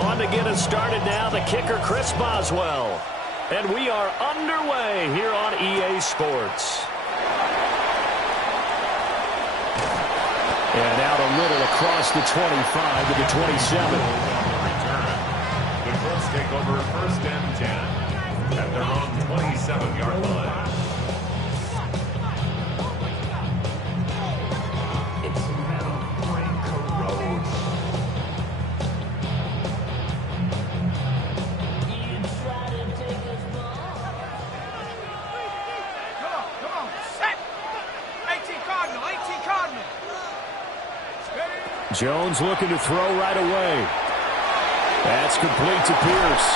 On to get us started now, the kicker, Chris Boswell. And we are underway here on EA Sports. And out a little across the 25 to the 27. The Colts take over first and 10 at their own 27-yard line. Jones looking to throw right away. That's complete to Pierce.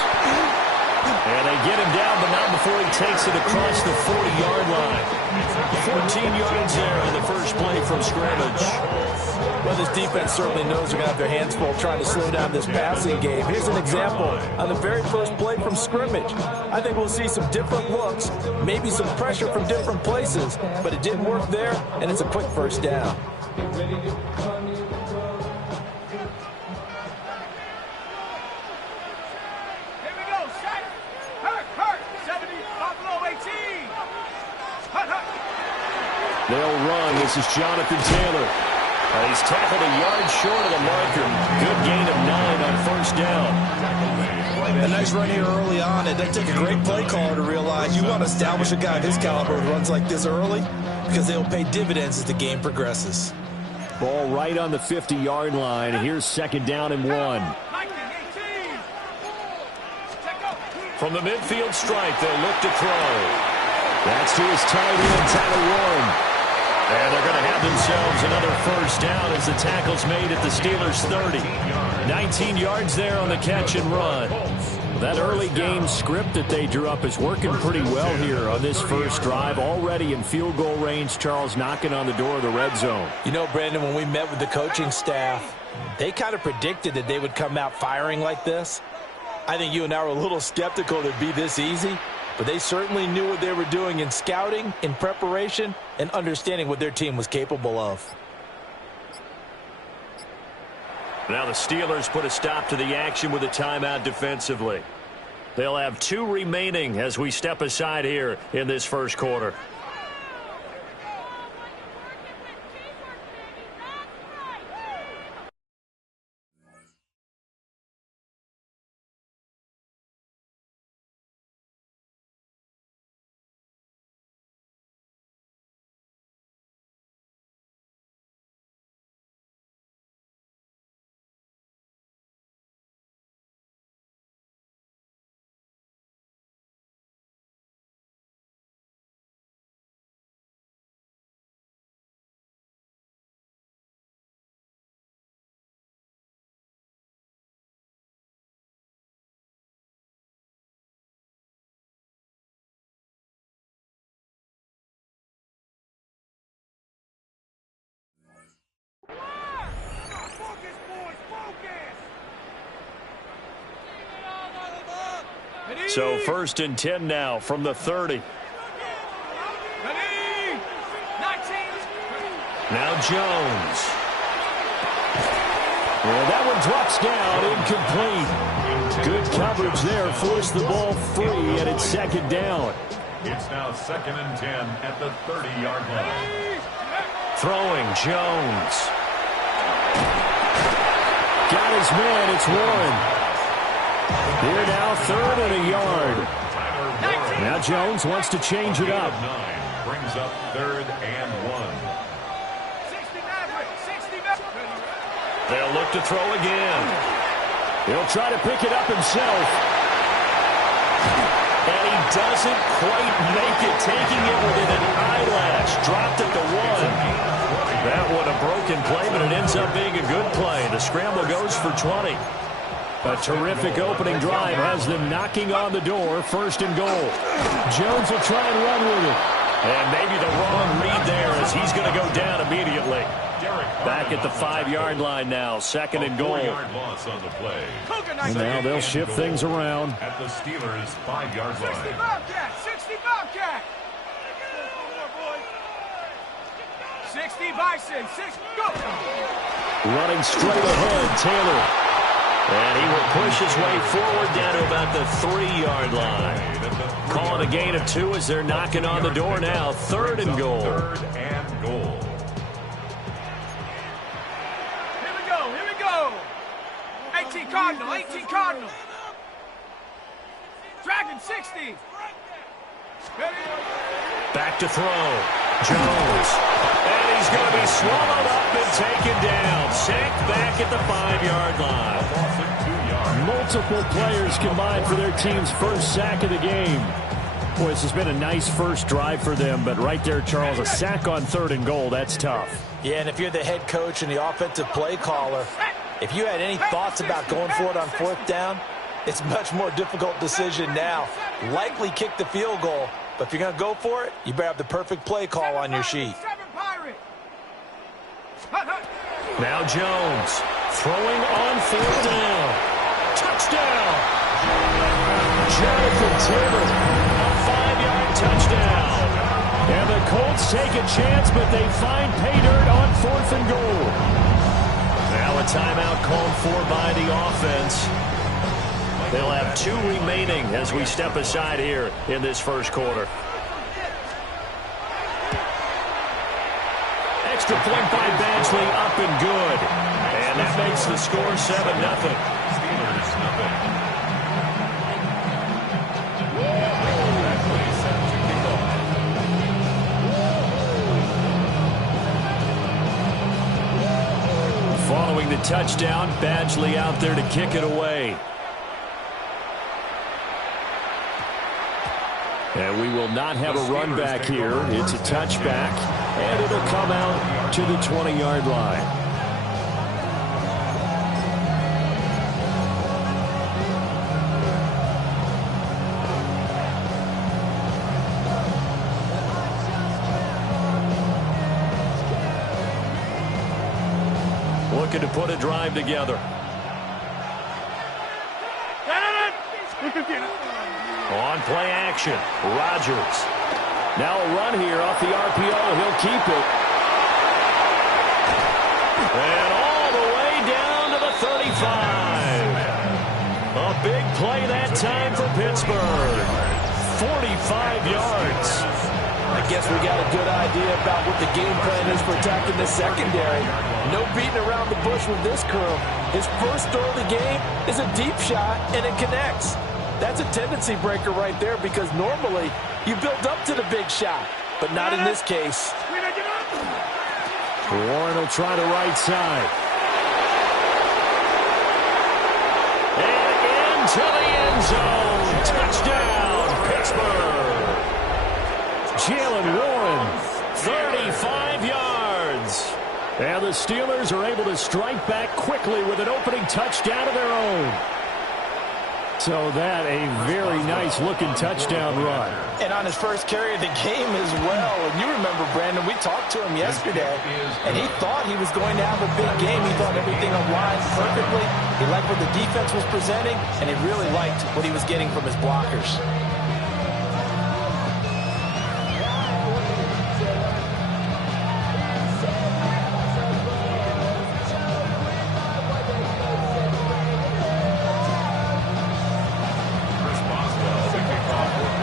And they get him down, but not before he takes it across the 40-yard line. 14 yards there on the first play from scrimmage. Well, this defense certainly knows they're going to have their hands full trying to slow down this passing game. Here's an example on the very first play from scrimmage. I think we'll see some different looks, maybe some pressure from different places, but it didn't work there, and it's a quick first down. They'll run. This is Jonathan Taylor. He's tackled a yard short of the marker. Good gain of 9 on first down. A nice run here early on. It doesn't take a great play caller to realize you want to establish a guy of his caliber who runs like this early because they'll pay dividends as the game progresses. Ball right on the 50-yard line. Here's second down and 1. From the midfield stripe, they'll look to throw. That's to his tight end, Tyler Warren. And they're going to have themselves another first down as the tackle's made at the Steelers' 30. 19 yards there on the catch and run. That early game script that they drew up is working pretty well here on this first drive. Already in field goal range, Charles knocking on the door of the red zone. You know, Brandon, when we met with the coaching staff, they kind of predicted that they would come out firing like this. I think you and I were a little skeptical that it'd be this easy. But they certainly knew what they were doing in scouting, in preparation, and understanding what their team was capable of. Now the Steelers put a stop to the action with a timeout defensively. They'll have 2 remaining as we step aside here in this first quarter. So first and 10 now from the 30. Now Jones. Well, that one drops down, incomplete. Good coverage there, forced the ball free, and it's second down. It's now second and 10 at the 30-yard line. Throwing, Jones. Got his man, it's Warren. Here now, third and a yard. Now Jones wants to change it up. Brings up third and 1. They'll look to throw again. He'll try to pick it up himself. And he doesn't quite make it, taking it within an eyelash. Dropped at the 1. That one a broken play, but it ends up being a good play. The scramble goes for 20. A terrific opening drive has them knocking on the door. First and goal. Jones will try and run with it. And maybe the wrong read there as he's going to go down immediately. Back at the 5-yard line now. Second and goal. Loss on the play. And now they'll shift things around. At the Steelers' 5-yard line. 60 Bobcat! 60 Bobcat! 60 Bison! 6, go! Running straight ahead, Taylor. And he will push push his way forward down to about the 3-yard line. Calling a gain of 2 as they're knocking on the door now. 3rd and goal. 3rd and goal. Here we go. 18 Cardinal. Dragon 60. Back to throw. Jones. And he's going to be swallowed up and taken down. Sacked back at the 5-yard line. Multiple players combined for their team's first sack of the game. Boy, this has been a nice first drive for them, but right there, Charles, a sack on 3rd and goal, that's tough. Yeah, and if you're the head coach and the offensive play caller, if you had any thoughts about going for it on 4th down, it's a much more difficult decision now. Likely kick the field goal, but if you're going to go for it, you better have the perfect play call on your sheet. Now Jones throwing on 4th down. Touchdown! Jonathan Taylor, a 5-yard touchdown. And the Colts take a chance, but they find pay dirt on 4th and goal. Now a timeout called for by the offense. They'll have 2 remaining as we step aside here in this first quarter. Extra point by Badgley, up and good. And that makes the score 7-0. Steelers nothing. Following the touchdown, Badgley out there to kick it away. And we will not have a run back here. It's a touchback, and it'll come out to the 20-yard line. Looking to put a drive together. On play action, Rodgers. Now a run here off the RPO. He'll keep it. And all the way down to the 35. A big play that time for Pittsburgh. 45 yards. I guess we got a good idea about what the game plan is for attacking the secondary. No beating around the bush with this crew. His first throw of the game is a deep shot, and it connects. That's a tendency breaker right there because normally you build up to the big shot, but not in this case. Warren will try the right side. And into the end zone. Touchdown, Pittsburgh. Jalen Warren, 35 yards. and the Steelers are able to strike back quickly with an opening touchdown of their own. So that a very nice-looking touchdown run. And on his first carry of the game as well. And you remember, Brandon, we talked to him yesterday, and he thought he was going to have a big game. He thought everything aligned perfectly. He liked what the defense was presenting, and he really liked what he was getting from his blockers.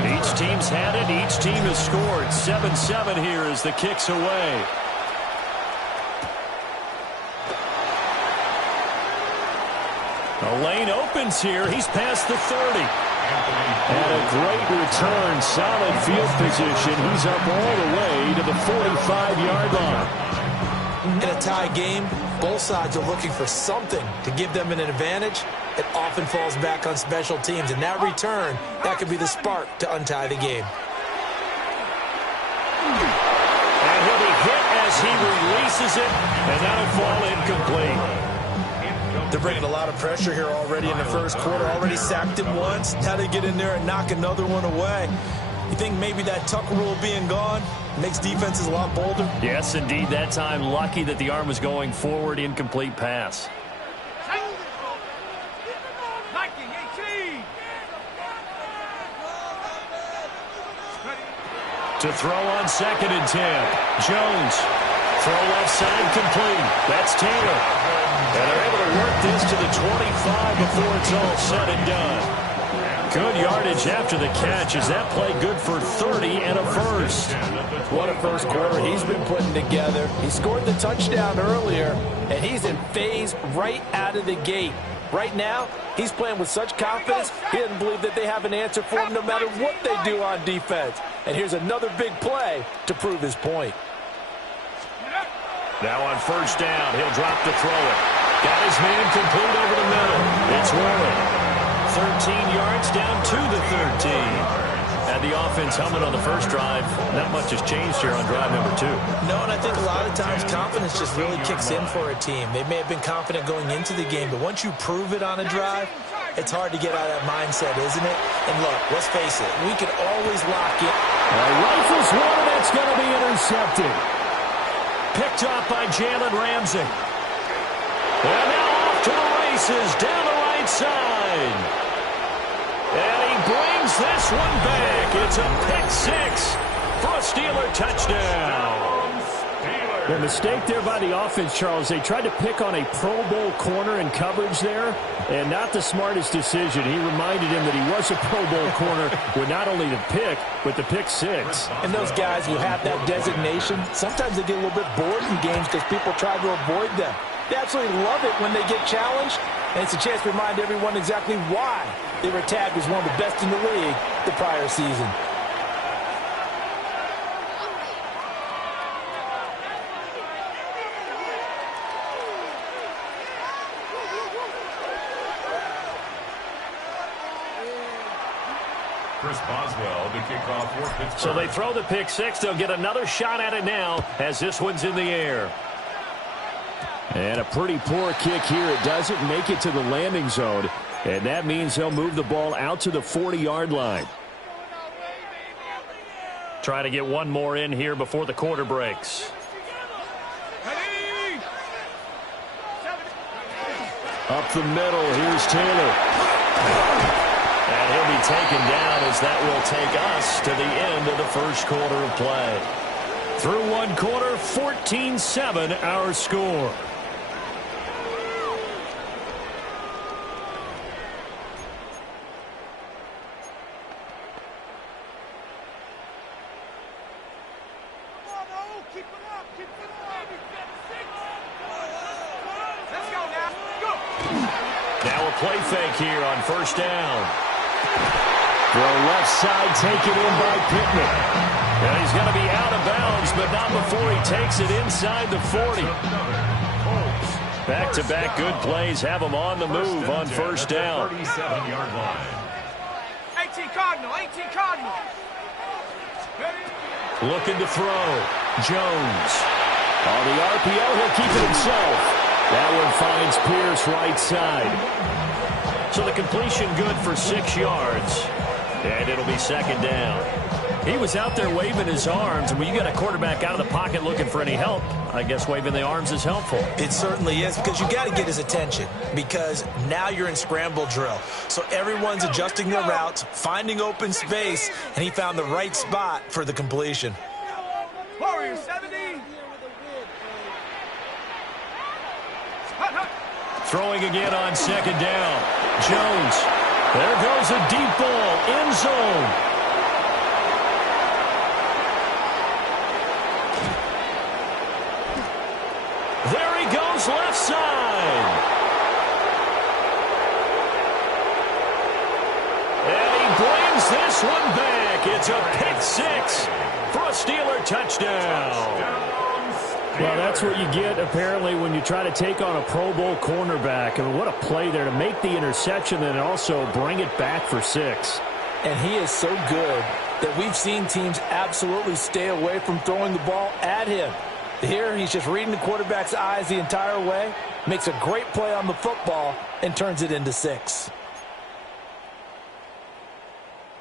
Each team's had it. Each team has scored. 7-7 here as the kick's away. A lane opens here. He's past the 30. And a great return. Solid field position. He's up all the way to the 45-yard line. In a tie game, both sides are looking for something to give them an advantage. It often falls back on special teams. And that return, that could be the spark to untie the game. And he'll be hit as he releases it. And that'll fall incomplete. They're bringing a lot of pressure here already in the first quarter. Already sacked him once. Now they get in there and knock another one away. You think maybe that tuck rule being gone makes defenses a lot bolder? Yes, indeed. That time, lucky that the arm was going forward. Incomplete pass. To throw on 2nd and 10. Jones Throw left side complete. That's Taylor. And they're able to work this to the 25 before it's all said and done. Good yardage after the catch. Is that play good for 30 and a first? What a first quarter he's been putting together. He scored the touchdown earlier, and he's in phase right out of the gate. Right now, he's playing with such confidence, he doesn't believe that they have an answer for him no matter what they do on defense. And here's another big play to prove his point. Now on first down, he'll drop to throw it. Got his man complete over the middle. It's Warren. 13 yards down to the 13. Had the offense humming on the first drive. Not much has changed here on drive number 2. No, and I think a lot of times confidence just really kicks in for a team. They may have been confident going into the game, but once you prove it on a drive, it's hard to get out of that mindset, isn't it? And look, let's face it, we can always lock it. Rifles one, and it's going to be intercepted. Picked off by Jalen Ramsey. And now off to the races down the right side. And he brings this one back. It's a pick 6 for a Steeler touchdown. The mistake there by the offense, Charles, they tried to pick on a Pro Bowl corner in coverage there, and not the smartest decision. He reminded him that he was a Pro Bowl corner with not only the pick, but the pick 6. And those guys who have that designation, sometimes they get a little bit bored in games because people try to avoid them. They absolutely love it when they get challenged, and it's a chance to remind everyone exactly why they were tagged as one of the best in the league the prior season. Chris Boswell to kick off for Pittsburgh. So they throw the pick 6. They'll get another shot at it now as this one's in the air. And a pretty poor kick here. It doesn't make it to the landing zone. And that means they'll move the ball out to the 40-yard line. Try to get one more in here before the quarter breaks. Up the middle, here's Taylor. And he'll be taken down as that will take us to the end of the first quarter of play. Through one quarter, 14-7 our score. Now a play fake here on first down. The left side taken in by Pittman. And he's going to be out of bounds, but not before he takes it inside the 40. Back-to-back good plays have him on the move on first down. 37-yard line. 18 Cardinal, 18 Cardinal. Looking to throw. Jones. On the RPO, he'll keep it himself. That one finds Pierce right side. So the completion good for 6 yards. And it'll be second down. He was out there waving his arms, and when you got a quarterback out of the pocket looking for any help, I guess waving the arms is helpful. It certainly is, because you got to get his attention, because now you're in scramble drill. So everyone's adjusting their routes, finding open space, and he found the right spot for the completion. Warriors 70. Throwing again on second down. Jones. There goes a deep ball. End zone. There he goes left side. And he brings this one back. It's a pick 6 for a Steeler touchdown. Well, that's what you get, apparently, when you try to take on a Pro Bowl cornerback. I mean, what a play there to make the interception and also bring it back for 6. And he is so good that we've seen teams absolutely stay away from throwing the ball at him. Here, he's just reading the quarterback's eyes the entire way, makes a great play on the football, and turns it into 6.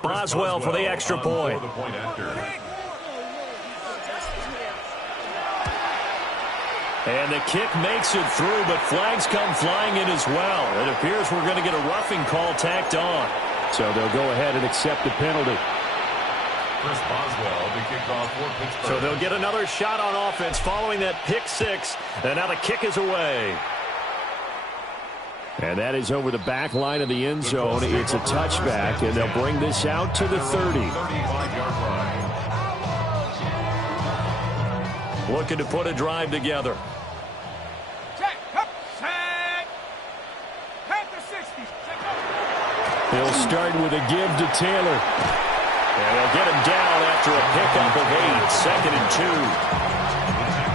Boswell for the extra point. And the kick makes it through, but flags come flying in as well. It appears we're going to get a roughing call tacked on. So they'll go ahead and accept the penalty. Chris Boswell to kick off for Pittsburgh. So they'll get another shot on offense following that pick six. And now the kick is away. And that is over the back line of the end zone. It's a touchback, and they'll bring this out to the 30. 35-yard line. Looking to put a drive together. Check, up, set. Panther 60. They'll start with a give to Taylor. And they'll get him down after a pickup of 8, 2nd and 2.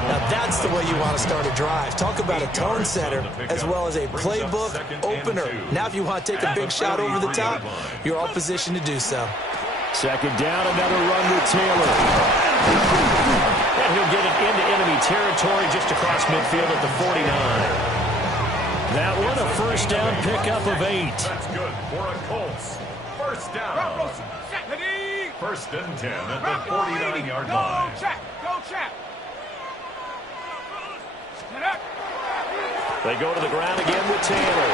Now that's the way you want to start a drive. Talk about a tone setter as well as a playbook opener. Now if you want to take a big shot over the top, you're all positioned to do so. Second down, another run with Taylor. And he'll get it into enemy territory just across midfield at the 49. That one, a first down pickup of 8. That's good for a Colts. First down. First and 10 at the 49-yard line. Go check, go check. They go to the ground again with Taylor.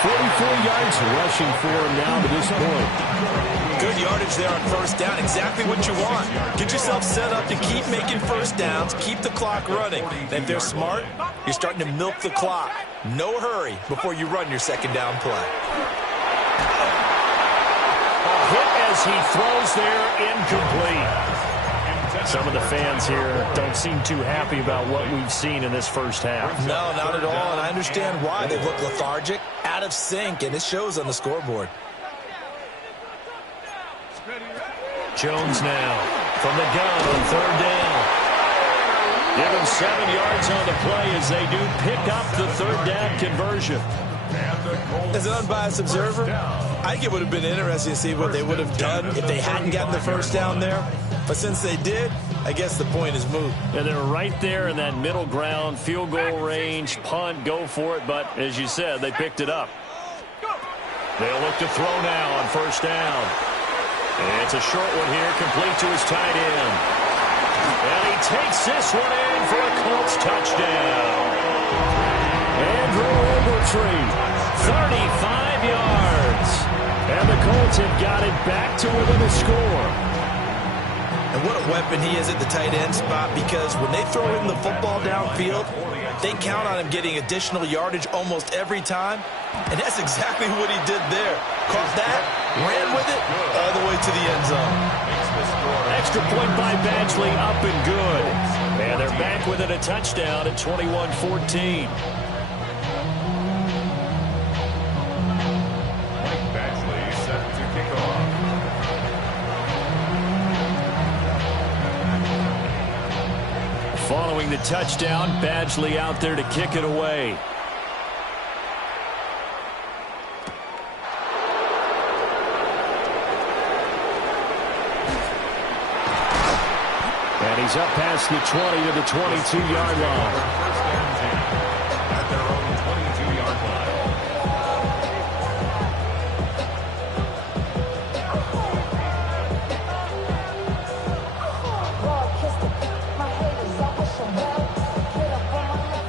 44 yards rushing for him now to this point. Good yardage there on first down. Exactly what you want. Get yourself set up to keep making first downs. Keep the clock running. And if they're smart, you're starting to milk the clock. No hurry before you run your second down play. A hit as he throws there, incomplete. Some of the fans here don't seem too happy about what we've seen in this first half. No, not at all, and I understand why. They look lethargic, out of sync, and it shows on the scoreboard. Jones now from the gun on third down. Give him 7 yards on the play as they do pick up the third down conversion. As an unbiased observer, I think it would have been interesting to see what they would have done if they hadn't gotten the first down there. But since they did, I guess the point is moot. And they're right there in that middle ground, field goal range, punt, go for it. But as you said, they picked it up. They'll look to throw now on first down. And it's a short one here, complete to his tight end. And he takes this one in for a Colts touchdown. Andrew Ogletree, 35 yards. And the Colts have got it back to within a score. And what a weapon he is at the tight end spot, because when they throw him the football downfield, they count on him getting additional yardage almost every time. And that's exactly what he did there. Caught that, ran with it, all the way to the end zone. Extra point by Badgley, up and good. And they're back within a touchdown at 21-14. Following the touchdown, Badgley out there to kick it away. And he's up past the 20 to the 22-yard line. First and 10 at their own 22-yard line.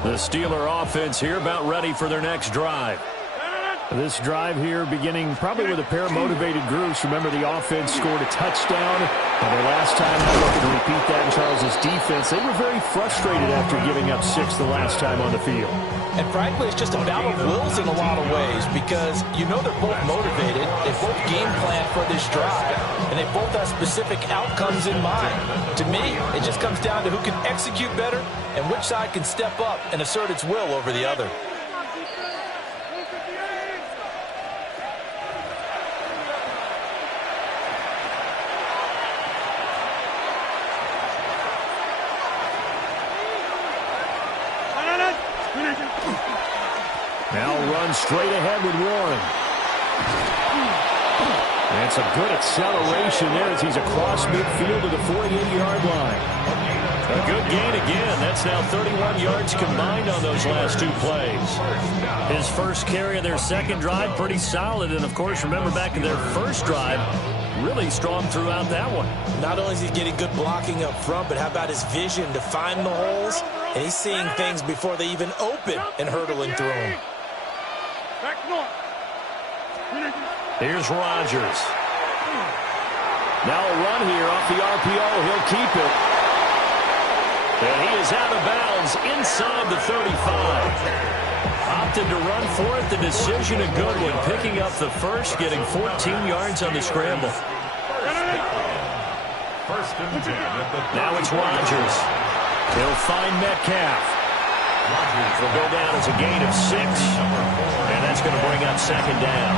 The Steeler offense here about ready for their next drive. This drive here beginning probably with a pair of motivated groups. Remember, the offense scored a touchdown. And their last time they looked to repeat that in Charles's defense. They were very frustrated after giving up 6 the last time on the field. And frankly, it's just a battle of wills in a lot of ways, because you know they're both motivated. They both game plan for this drive, and they both have specific outcomes in mind. To me, it just comes down to who can execute better and which side can step up and assert its will over the other. Now run straight ahead with Warren. And some good acceleration there as he's across midfield to the 48-yard line. A good gain again. That's now 31 yards combined on those last 2 plays. His first carry of their second drive, pretty solid. And, of course, remember back in their first drive, really strong throughout that one. Not only is he getting good blocking up front, but how about his vision to find the holes? And he's seeing things before they even open and hurdling through them. Here's Rodgers. Now a run here off the RPO. He'll keep it. And he is out of bounds inside the 35. Opted to run for it. The decision a good one. Picking up the first, getting 14 yards on the scramble. First and 10 at the Now it's Rodgers. He'll find Metcalf. Will go down as a gain of 6. And that's going to bring up second down.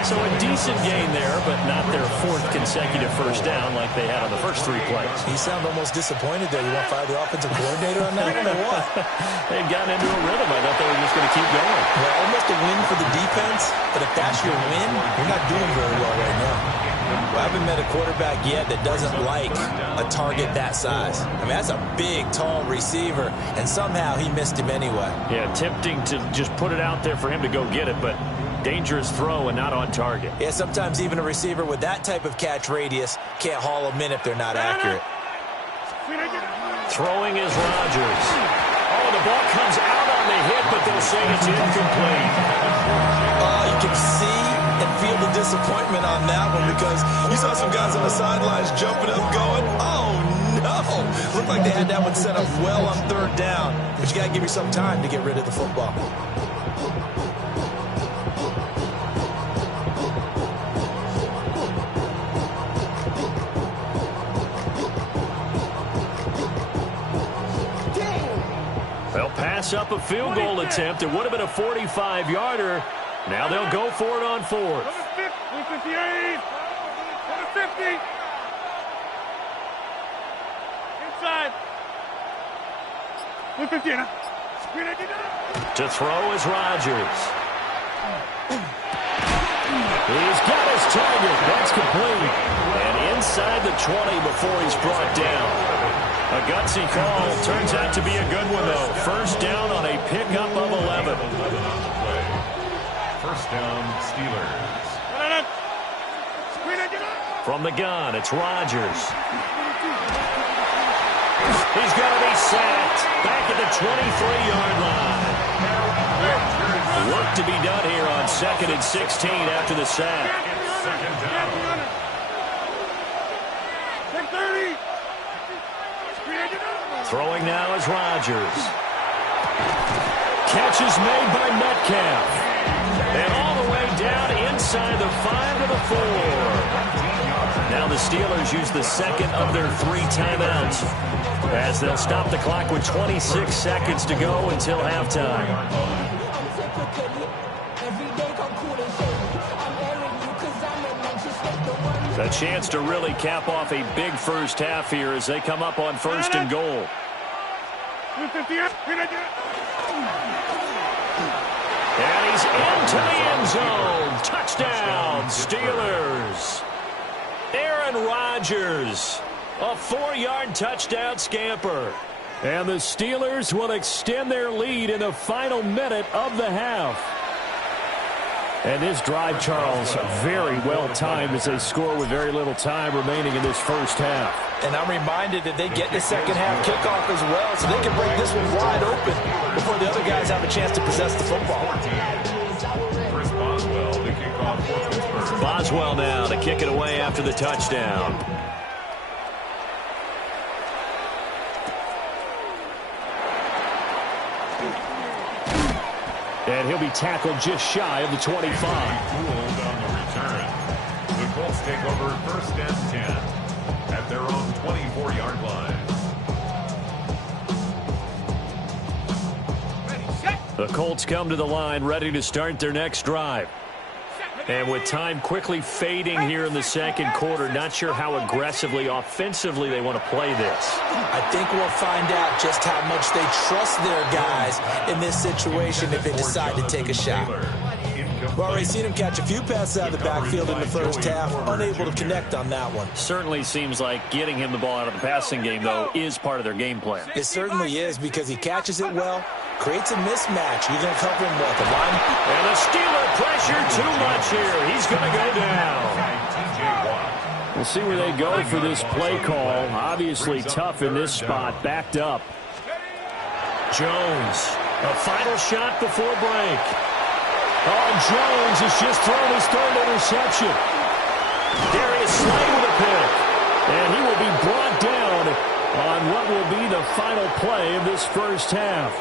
So a decent gain there, but not their 4th consecutive first down like they had on the first 3 plays. He sounded almost disappointed there. You want to fire the offensive coordinator on that one or what? They've gotten into a rhythm. I thought they were just going to keep going. Well, almost a win for the defense, but if that's your win, you're not doing very well right now. Well, I haven't met a quarterback yet that doesn't like a target that size. I mean, that's a big, tall receiver, and somehow he missed him anyway. Yeah, tempting to just put it out there for him to go get it, but dangerous throw and not on target. Yeah, sometimes even a receiver with that type of catch radius can't haul them in if they're not accurate. Throwing is Rodgers. Oh, the ball comes out on the hit, but they'll say it's incomplete. Oh, you can see and feel the disappointment on that one because you saw some guys on the sidelines jumping up going, oh, no. Looked like they had that one set up well on 3rd down, but you got to give yourself time to get rid of the football. They'll pass up a field goal attempt. It would have been a 45-yarder. Now they'll go for it on 4th. 158. 150. Inside. 150. To throw is Rodgers. He's got his target. That's complete. And inside the 20 before he's brought down. A gutsy call. Turns out to be a good one, though. First down on a pickup of 11. First down, Steelers. From the gun, it's Rodgers. He's going to be sacked. Back at the 23-yard line. Work to be done here on 2nd and 16 after the sack. Second down. Throwing now is Rodgers. Catch is made by Metcalf. And all the way down inside the 5 to the 4. Now the Steelers use the second of their 3 timeouts as they'll stop the clock with 26 seconds to go until halftime. A chance to really cap off a big first half here as they come up on 1st and goal. And he's into the end zone. Touchdown, Steelers. Aaron Rodgers, a 4-yard touchdown scamper. And the Steelers will extend their lead in the final minute of the half. And this drive, Charles, very well timed as they score with very little time remaining in this first half. And I'm reminded that they get the second half kickoff as well, so they can break this one wide open before the other guys have a chance to possess the football. Chris Boswell to kick off for Pittsburgh. Boswell now to kick it away after the touchdown. And he'll be tackled just shy of the 25. Cooled on the return. The Colts take over 1st and 10 at their own 24-yard line. The Colts come to the line ready to start their next drive. And with time quickly fading here in the second quarter, not sure how aggressively, offensively they want to play this. I think we'll find out just how much they trust their guys in this situation if they decide to take a shot. We've already seen him catch a few passes out of the backfield in the first half, unable to connect on that one. Certainly seems like getting him the ball out of the passing game, though, is part of their game plan. It certainly is because he catches it well, creates a mismatch. You're going to cover him with the line. And the Steeler pressure too much here. He's going to go down. We'll see where they go for this play call. Obviously tough in this spot, backed up. Jones, a final shot before break. Oh, Jones has just thrown his 3rd interception. Darius Slay with a pick. final play of this first half.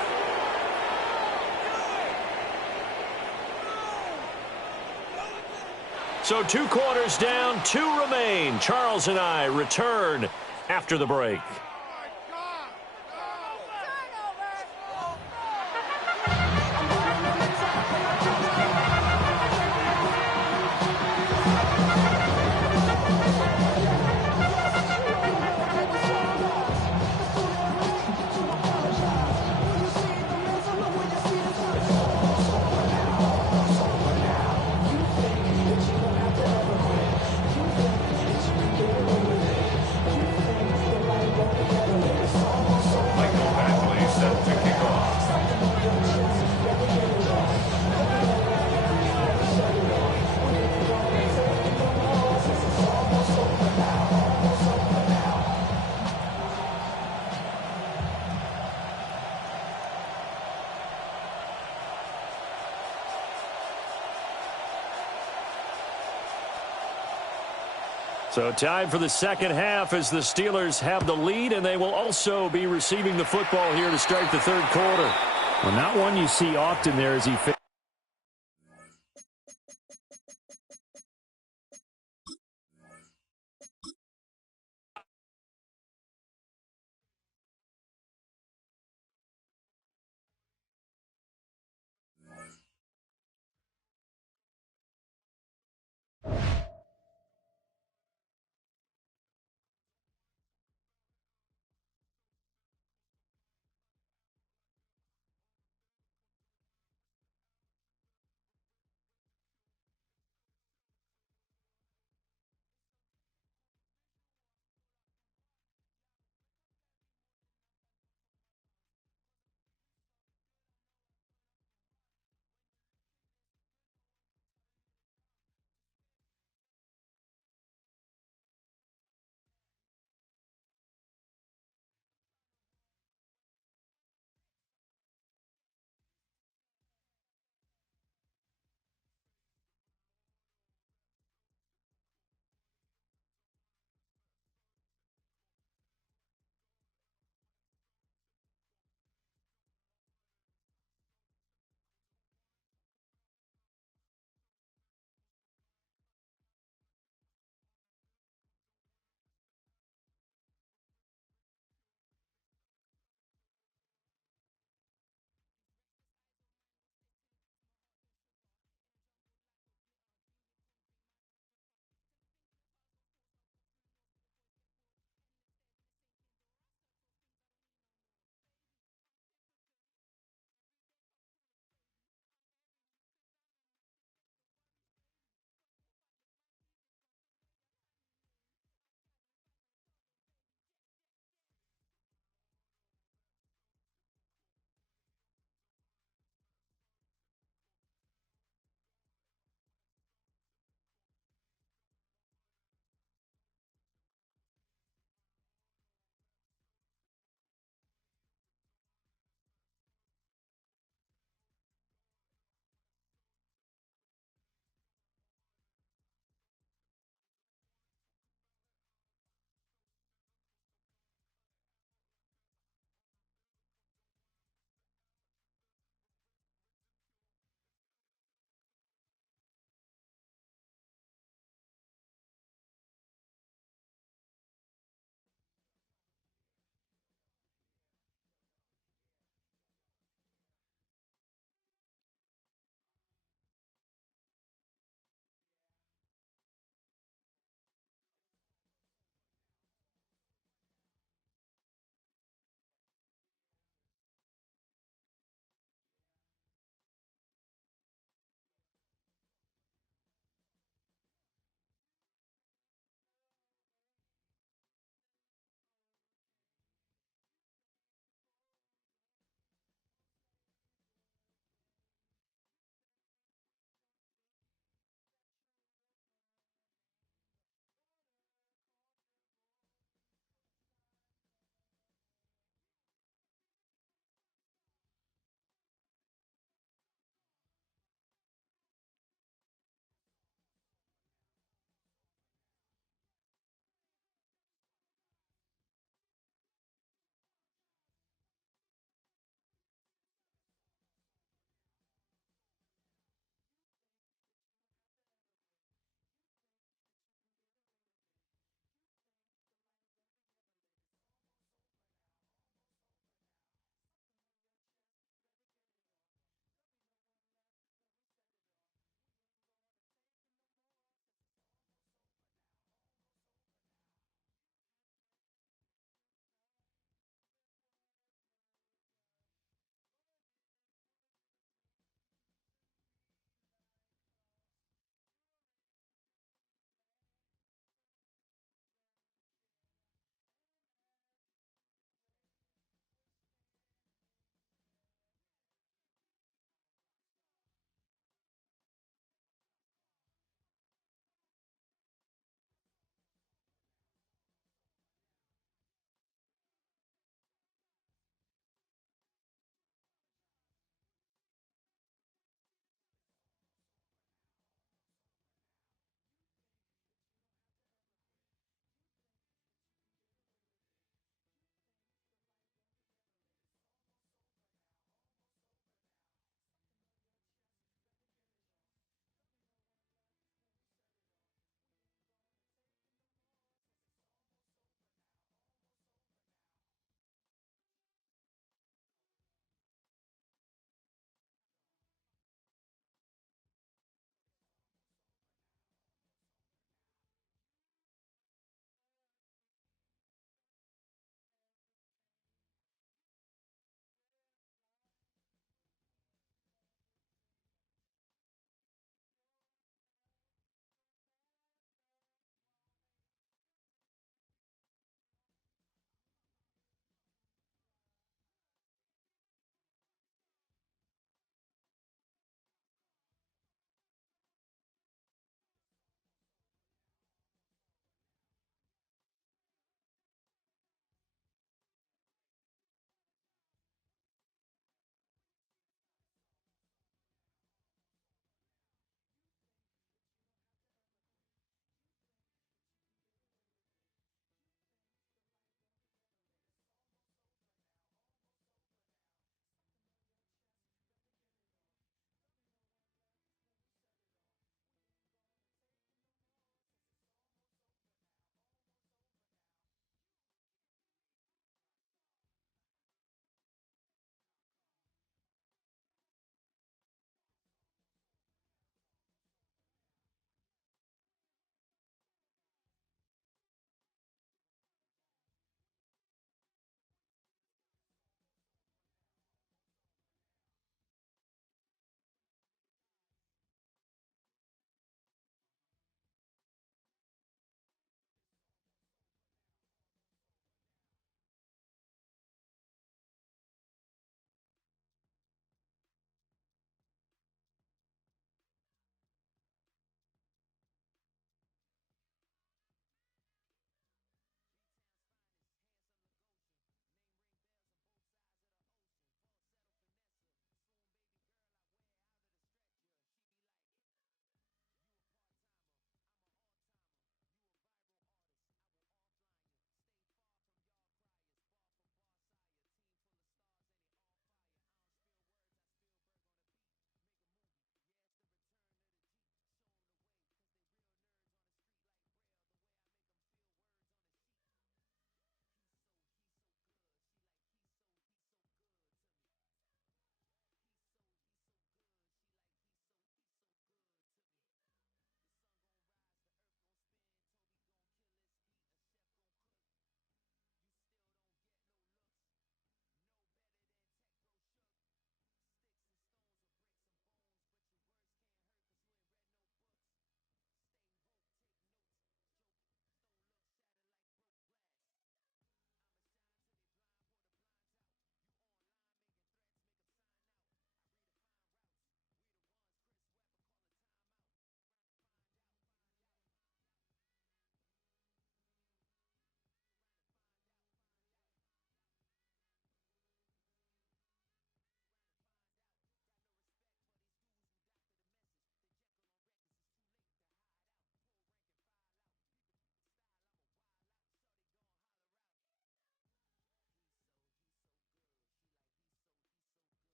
So 2 quarters down, 2 remain. Charles and I return after the break. So time for the second half as the Steelers have the lead, and they will also be receiving the football here to start the third quarter. Well, not one you see often there as he